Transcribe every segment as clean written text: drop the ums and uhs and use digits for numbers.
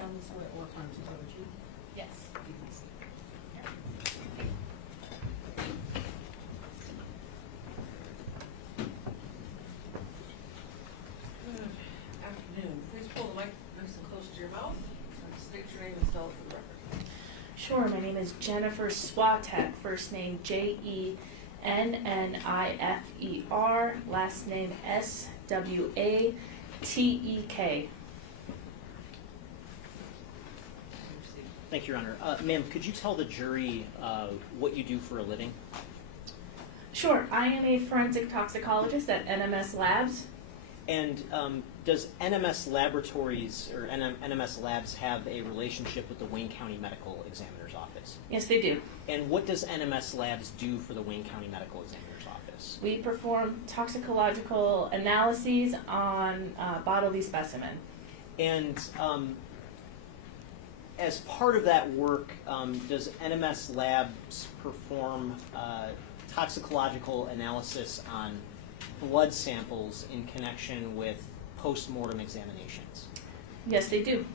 or toxicology? Yes. Good afternoon. Please pull the mic nice and close to your mouth. State your name and spell it for the record. Sure, my name is Jennifer Swatek, first name Jennifer, last name Swatek. Thank you, Your Honor. Ma'am, could you tell the jury what you do for a living? Sure, I am a forensic toxicologist at NMS Labs. And does NMS Laboratories or NMS Labs have a relationship with the Wayne County Medical Examiner's Office? Yes, they do. And what does NMS Labs do for the Wayne County Medical Examiner's Office? We perform toxicological analyses on bodily specimen. And as part of that work, does NMS Labs perform toxicological analysis on blood samples in connection with post-mortem examinations? Yes, they do.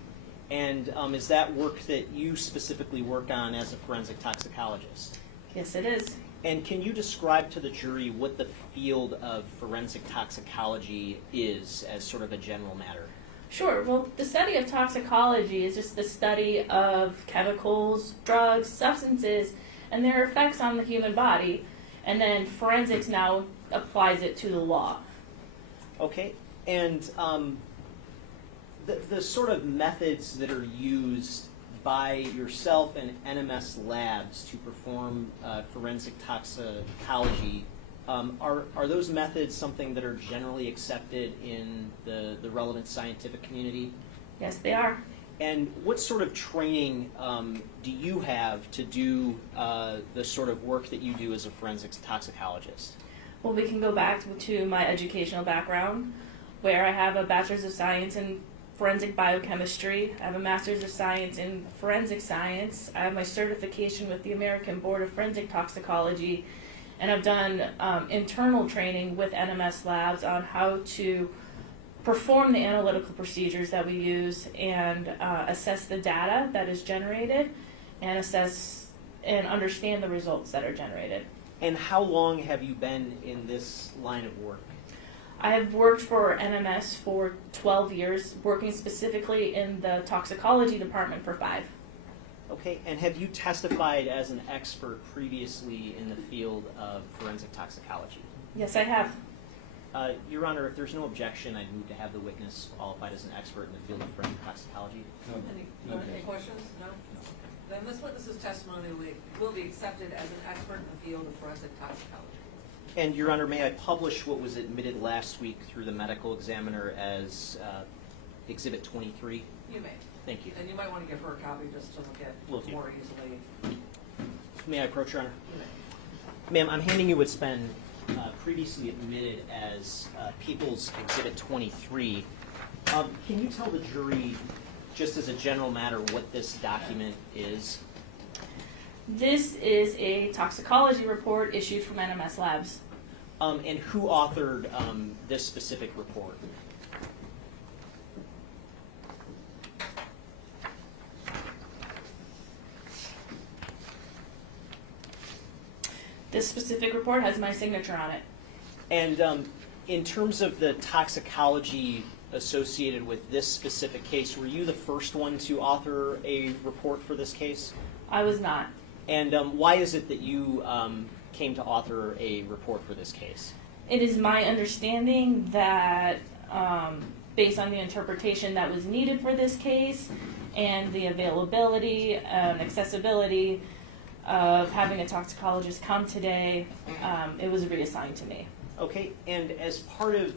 And is that work that you specifically work on as a forensic toxicologist? Yes, it is. And can you describe to the jury what the field of forensic toxicology is as sort of a general matter? Sure. Well, the study of toxicology is just the study of chemicals, drugs, substances, and their effects on the human body. And then forensics now applies it to the law. Okay. And the sort of methods that are used by yourself and NMS Labs to perform forensic toxicology, are those methods something that are generally accepted in the relevant scientific community? Yes, they are. And what sort of training do you have to do the sort of work that you do as a forensic toxicologist? Well, we can go back to my educational background, where I have a bachelor's of science in forensic biochemistry. I have a master's of science in forensic science. I have my certification with the American Board of Forensic Toxicology, and I've done internal training with NMS Labs on how to perform the analytical procedures that we use and assess the data that is generated and assess and understand the results that are generated. And how long have you been in this line of work? I have worked for NMS for 12 years, working specifically in the toxicology department for 5. Okay, and have you testified as an expert previously in the field of forensic toxicology? Yes, I have. Your Honor, if there's no objection, I'd move to have the witness qualified as an expert in the field of forensic toxicology. Any questions? No? Then this witness's testimony will be accepted as an expert in the field of forensic toxicology. And Your Honor, may I publish what was admitted last week through the medical examiner as Exhibit 23? You may. Thank you. And you might want to give her a copy just to look at Will do. more easily. May I approach, Your Honor? You may. Ma'am, I'm handing you what's been previously admitted as People's Exhibit 23. Can you tell the jury, just as a general matter, what this document is? This is a toxicology report issued from NMS Labs. And who authored this specific report? This specific report has my signature on it. And in terms of the toxicology associated with this specific case, were you the first one to author a report for this case? I was not. And why is it that you came to author a report for this case? It is my understanding that based on the interpretation that was needed for this case and the availability and accessibility of having a toxicologist come today, it was reassigned to me. Okay, and as part of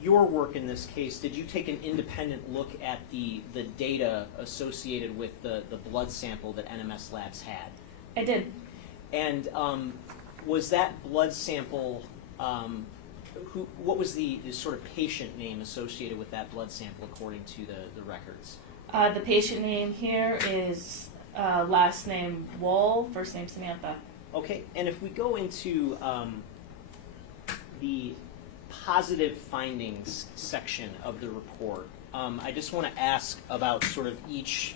your work in this case, did you take an independent look at the data associated with the blood sample that NMS Labs had? I did. And was that blood sample, what was the sort of patient name associated with that blood sample according to the records? The patient name here is last name Woll, first name Samantha. Okay, and if we go into the positive findings section of the report, I just want to ask about sort of each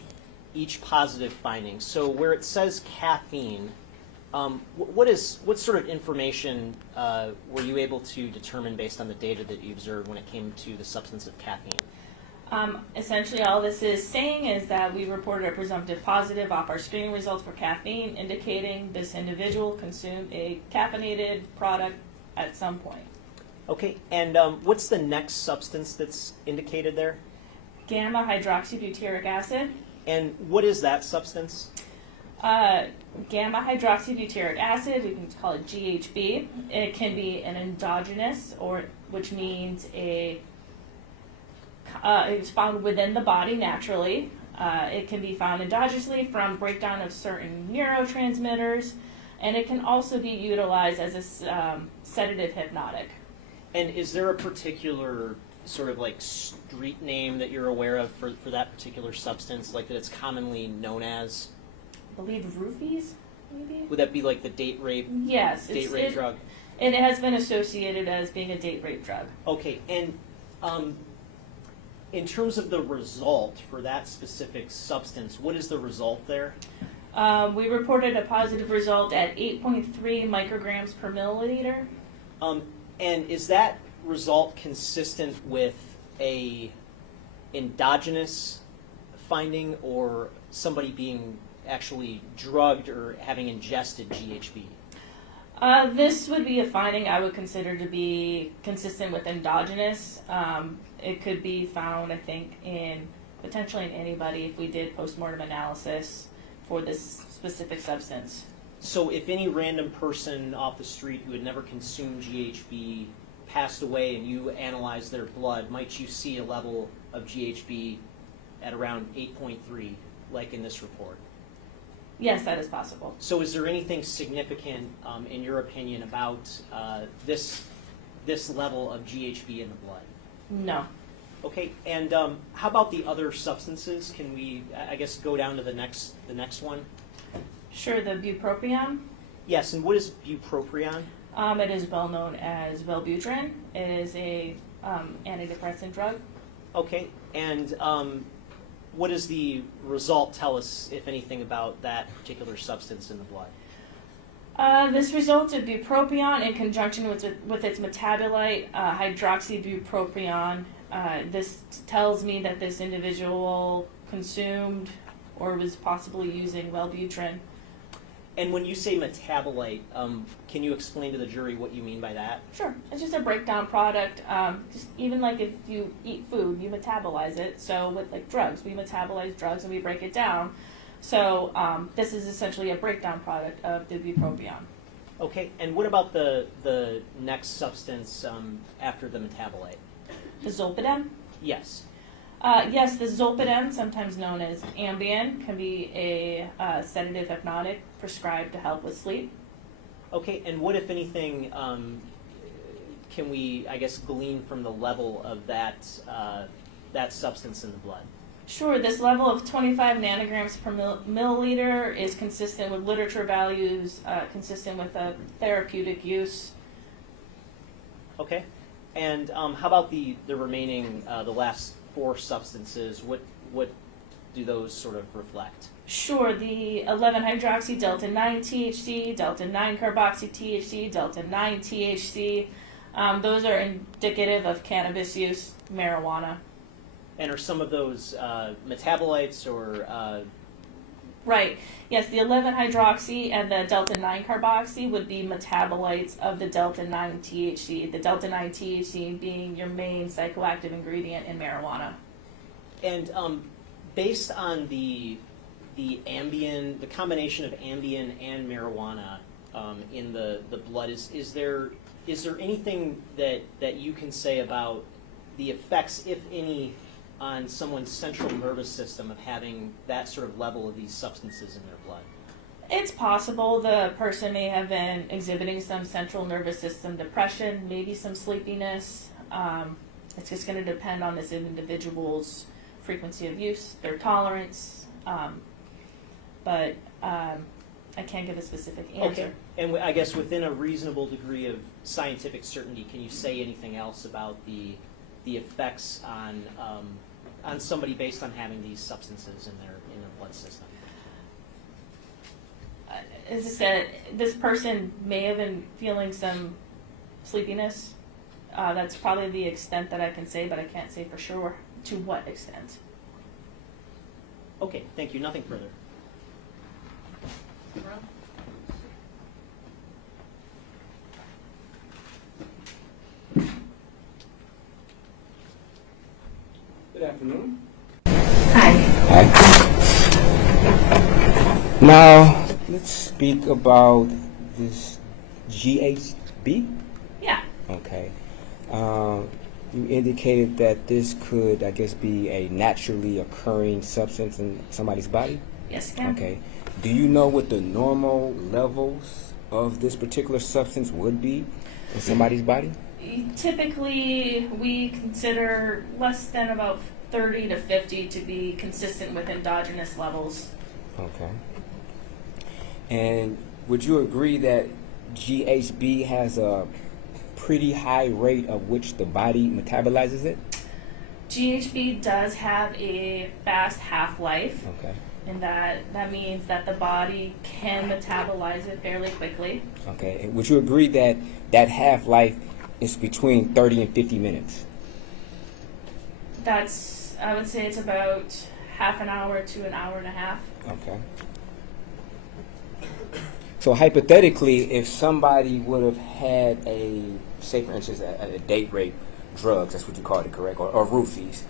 positive finding. So where it says caffeine, what sort of information were you able to determine based on the data that you observed when it came to the substance of caffeine? Essentially, all this is saying is that we reported a presumptive positive off our screening results for caffeine, indicating this individual consumed a caffeinated product at some point. Okay, and what's the next substance that's indicated there? Gamma hydroxybutyric acid. And what is that substance? Gamma hydroxybutyric acid, we can call it GHB. It can be an endogenous, which means it's found within the body naturally. It can be found endogenously from breakdown of certain neurotransmitters, and it can also be utilized as a sedative hypnotic. And is there a particular sort of like street name that you're aware of for that particular substance, like that it's commonly known as? I believe roofies, maybe? Would that be like the date rape? Yes. Date rape drug? And it has been associated as being a date rape drug. Okay, and in terms of the result for that specific substance, what is the result there? We reported a positive result at 8.3 micrograms per milliliter. And is that result consistent with a endogenous finding or somebody being actually drugged or having ingested GHB? This would be a finding I would consider to be consistent with endogenous. It could be found, I think, potentially in anybody if we did postmortem analysis for this specific substance. So if any random person off the street who had never consumed GHB passed away and you analyzed their blood, might you see a level of GHB at around 8.3, like in this report? Yes, that is possible. So is there anything significant, in your opinion, about this level of GHB in the blood? No. Okay, and how about the other substances? Can we, I guess, go down to the next one? Sure, the bupropion. Yes, and what is bupropion? It is well known as Wellbutrin. It is a antidepressant drug. Okay, and what does the result tell us, if anything, about that particular substance in the blood? This results of bupropion in conjunction with its metabolite, hydroxybupropion. This tells me that this individual consumed or was possibly using Wellbutrin. And when you say metabolite, can you explain to the jury what you mean by that? Sure. It's just a breakdown product. Just even like if you eat food, you metabolize it. So with like drugs, we metabolize drugs and we break it down. So this is essentially a breakdown product of the bupropion. Okay, and what about the next substance after the metabolite? The zolpidem? Yes. Yes, the zolpidem, sometimes known as Ambien, can be a sedative hypnotic prescribed to help with sleep. Okay, and what, if anything, can we, I guess, glean from the level of that substance in the blood? Sure, this level of 25 nanograms per milliliter is consistent with literature values, consistent with a therapeutic use. Okay, and how about the remaining, the last 4 substances? What do those sort of reflect? Sure, the 11-hydroxy delta-9 THC, delta-9 carboxy THC, delta-9 THC, those are indicative of cannabis use, marijuana. And are some of those metabolites or? Right. Yes, the 11-hydroxy and the delta-9 carboxy would be metabolites of the delta-9 THC. The delta-9 THC being your main psychoactive ingredient in marijuana. And based on the Ambien, the combination of Ambien and marijuana in the blood, is there anything that you can say about the effects, if any, on someone's central nervous system of having that sort of level of these substances in their blood? It's possible the person may have been exhibiting some central nervous system depression, maybe some sleepiness. It's just going to depend on this individual's frequency of use, their tolerance. But I can't give a specific answer. Okay. And I guess within a reasonable degree of scientific certainty, can you say anything else about the effects on somebody based on having these substances in their blood system? As I said, this person may have been feeling some sleepiness. That's probably the extent that I can say, but I can't say for sure to what extent. Okay, thank you. Nothing further. Ron? Good afternoon. Hi. Hi. Now, let's speak about this GHB. Yeah. Okay. You indicated that this could, I guess, be a naturally occurring substance in somebody's body. Yes, ma'am. Okay. Do you know what the normal levels of this particular substance would be in somebody's body? Typically, we consider less than about 30 to 50 to be consistent with endogenous levels. Okay. And would you agree that GHB has a pretty high rate of which the body metabolizes it? GHB does have a fast half-life, Okay. and that means that the body can metabolize it fairly quickly. Okay. And would you agree that that half-life is between 30 and 50 minutes? I would say it's about half an hour to an hour and a half. Okay. So hypothetically, if somebody would have had say for instance, a date rape drugs, that's what you called it, correct, or roofies,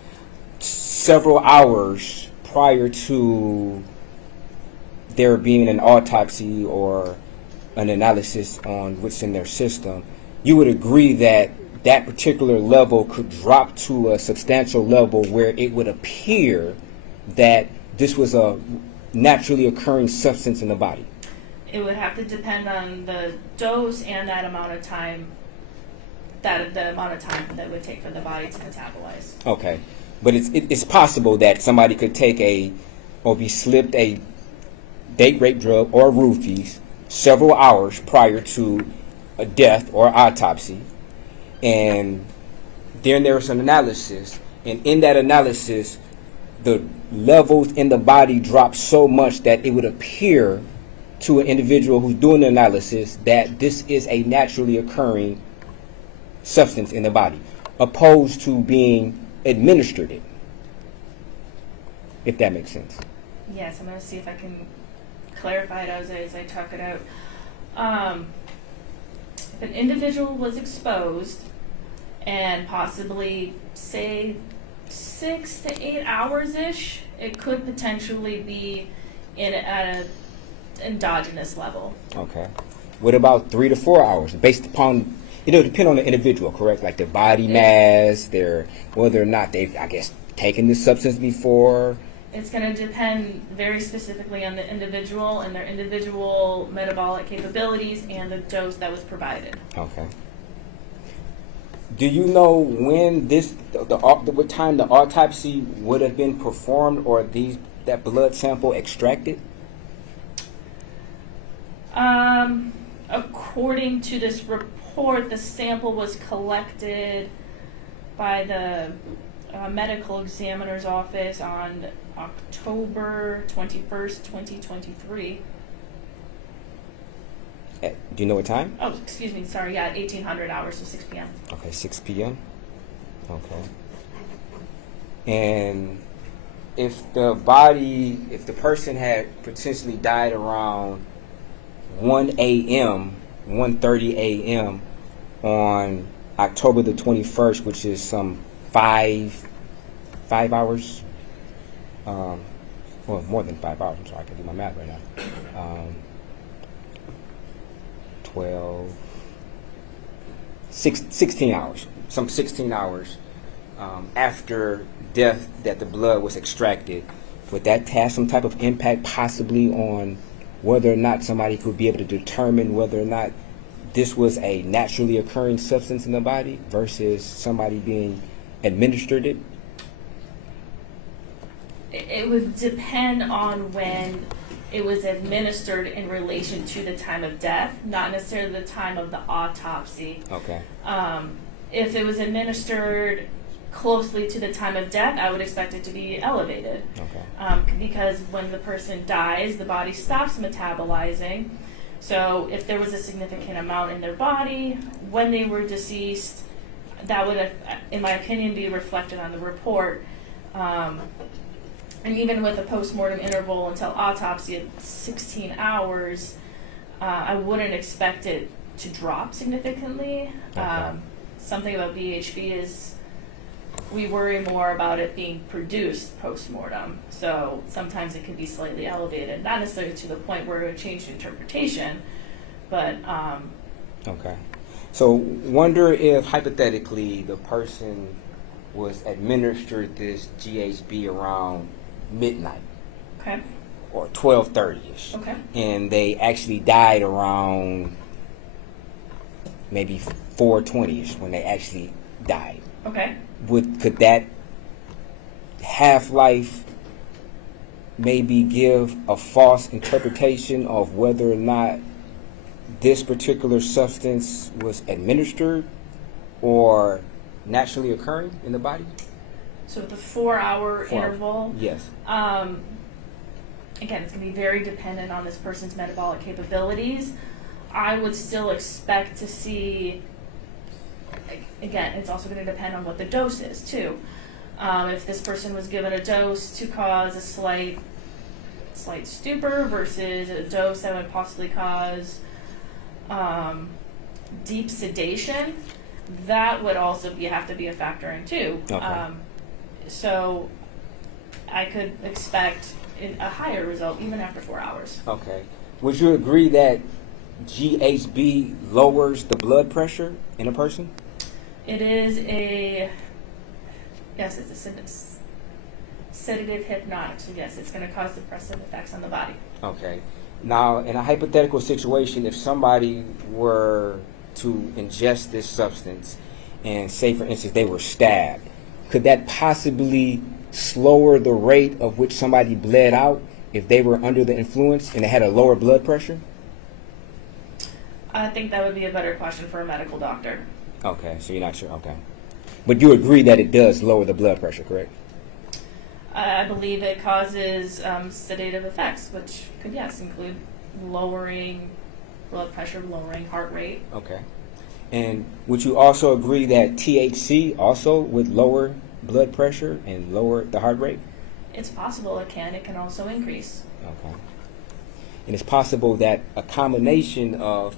several hours prior to there being an autopsy or an analysis on what's in their system, you would agree that that particular level could drop to a substantial level where it would appear that this was a naturally occurring substance in the body. It would have to depend on the dose and that amount of time, the amount of time that it would take for the body to metabolize. Okay, but it's possible that somebody could take or be slipped a date rape drug or roofies several hours prior to a death or autopsy, and then there's an analysis, and in that analysis, the levels in the body drop so much that it would appear to an individual who's doing the analysis that this is a naturally occurring substance in the body, opposed to being administered it, if that makes sense. Yes, I'm going to see if I can clarify it as I talk it out. If an individual was exposed and possibly, say, 6 to 8 hours-ish, it could potentially be at an endogenous level. Okay. What about 3 to 4 hours? Based upon, it'll depend on the individual, correct? Like their body mass, whether or not they've, I guess, taken this substance before. It's going to depend very specifically on the individual and their individual metabolic capabilities and the dose that was provided. Okay. Do you know when what time the autopsy would have been performed or that blood sample extracted? According to this report, the sample was collected by the medical examiner's office on October 21st, 2023. Do you know what time? Oh, excuse me, sorry, yeah, 1800 hours, so 6 p.m. Okay, 6 p.m. Okay. And if the person had potentially died around 1 a.m., 1:30 a.m. on October the 21st, which is some 5 hours, well, more than 5 hours, I'm sorry, I can do my math right now. 16 hours, some 16 hours after death that the blood was extracted. Would that have some type of impact possibly on whether or not somebody could be able to determine whether or not this was a naturally occurring substance in the body versus somebody being administered it? It would depend on when it was administered in relation to the time of death, not necessarily the time of the autopsy. Okay. If it was administered closely to the time of death, I would expect it to be elevated. Okay. Because when the person dies, the body stops metabolizing. So if there was a significant amount in their body when they were deceased, that would, in my opinion, be reflected on the report. And even with a postmortem interval until autopsy of 16 hours, I wouldn't expect it to drop significantly. Okay. Something about BHB is we worry more about it being produced postmortem. So sometimes it can be slightly elevated, not necessarily to the point where it would change the interpretation, but Okay. So wonder if hypothetically the person was administered this GHB around midnight okay, or 12:30ish, okay. and they actually died around maybe 4:20ish when they actually died. Okay. Could that half-life maybe give a false interpretation of whether or not this particular substance was administered or naturally occurring in the body? So the 4-hour 4 hours. interval. Yes. Again, it's going to be very dependent on this person's metabolic capabilities. I would still expect to see, again, it's also going to depend on what the dose is too. If this person was given a dose to cause a slight stupor versus a dose that would possibly cause deep sedation, that would also have to be a factor in too. Okay. So I could expect a higher result even after 4 hours. Okay. Would you agree that GHB lowers the blood pressure in a person? It is it's a sedative hypnotic, so yes, it's going to cause depressive effects on the body. Okay. Now, in a hypothetical situation, if somebody were to ingest this substance and say, for instance, they were stabbed, could that possibly slower the rate of which somebody bled out if they were under the influence and they had a lower blood pressure? I think that would be a better question for a medical doctor. Okay, so you're not sure. Okay. But you agree that it does lower the blood pressure, correct? I believe it causes sedative effects, which could, yes, include lowering blood pressure, lowering heart rate. Okay. And would you also agree that THC also would lower blood pressure and lower the heart rate? It's possible it can. It can also increase. Okay. And it's possible that a combination of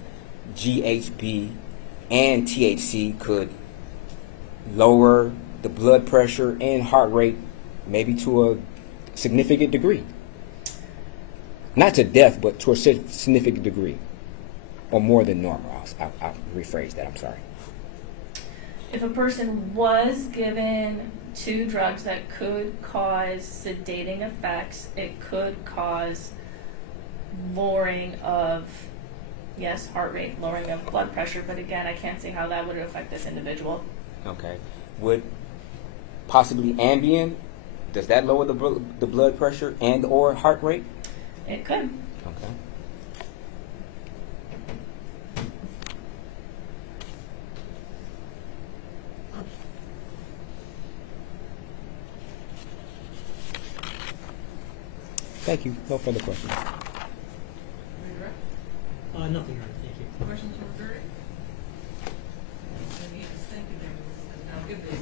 GHB and THC could lower the blood pressure and heart rate maybe to a significant degree. Not to death, but to a significant degree. Or more than normal. I'll rephrase that, I'm sorry. If a person was given 2 drugs that could cause sedating effects, it could cause lowering of, yes, heart rate, lowering of blood pressure, but again, I can't see how that would affect this individual. Okay. Would possibly Ambien, does that lower the blood pressure and or heart rate? It could. Okay. Thank you. No further questions. Redirect? Nothing, Your Honor. Thank you. Questions from the jury? Thank you, David. Have a good day.